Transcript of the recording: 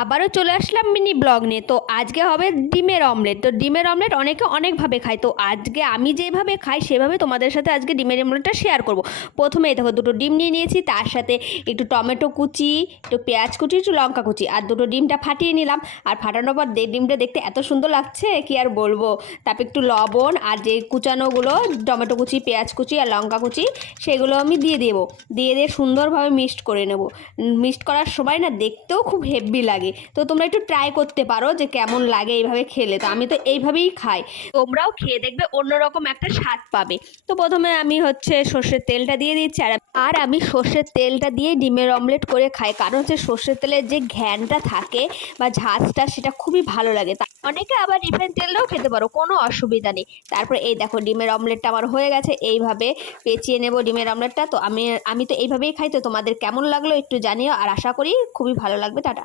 আবারও চলে আসলাম mini blog নিয়ে। তো আজকে হবে ডিমের অমলেট। তো ডিমের অমলেট অনেকে অনেকভাবে খায়, তো আজকে আমি যেভাবে খাই সেভাবে তোমাদের সাথে আজকে ডিমের অমলেটটা শেয়ার করব। প্রথমে দেখো দুটো ডিম নিয়ে নিয়েছি, তার সাথে একটু টমেটো কুচি, একটু পেঁয়াজ কুচি, একটু লঙ্কা কুচি, আর দুটো ডিমটা ফাটিয়ে নিলাম। আর ফাটানোর পর ডিমটা দেখতে এত সুন্দর লাগছে কি আর বলবো। তারপর একটু লবণ আর যে কুচানোগুলো টমেটো কুচি, পেঁয়াজ কুচি আর লঙ্কা কুচি সেগুলো আমি দিয়ে দেবো। দিয়ে সুন্দরভাবে মিক্সড করে নেব। মিক্সড করার সময় না দেখতেও খুব হেভি লাগে। তো তোমরা একটু ট্রাই করতে পারো যে কেমন লাগে এইভাবে খেলে। তো আমি তো এইভাবেই খাই, তোমরাও খেয়ে দেখবে অন্যরকম একটা স্বাদ পাবে। তো প্রথমে আমি সর্ষের তেলটা দিয়ে দিচ্ছি, আর আমি সর্ষের তেলটা দিয়ে ডিমের অমলেট করে খাই, কারণ হচ্ছে সর্ষের তেলের যে ঘ্যানটা থাকে বা ঝাঁঝটা সেটা খুবই ভালো লাগে। অনেকে আবার রিফাইন তেলটাও খেতে পারো, কোনো অসুবিধা নেই। তারপরে এই দেখো ডিমের অমলেটটা আমার হয়ে গেছে। এইভাবে পেঁচিয়ে নেব ডিমের অমলেটটা। তো আমি তো এইভাবেই খাই। তো তোমাদের কেমন লাগলো একটু জানিও, আর আশা করি খুবই ভালো লাগবে। টাটা।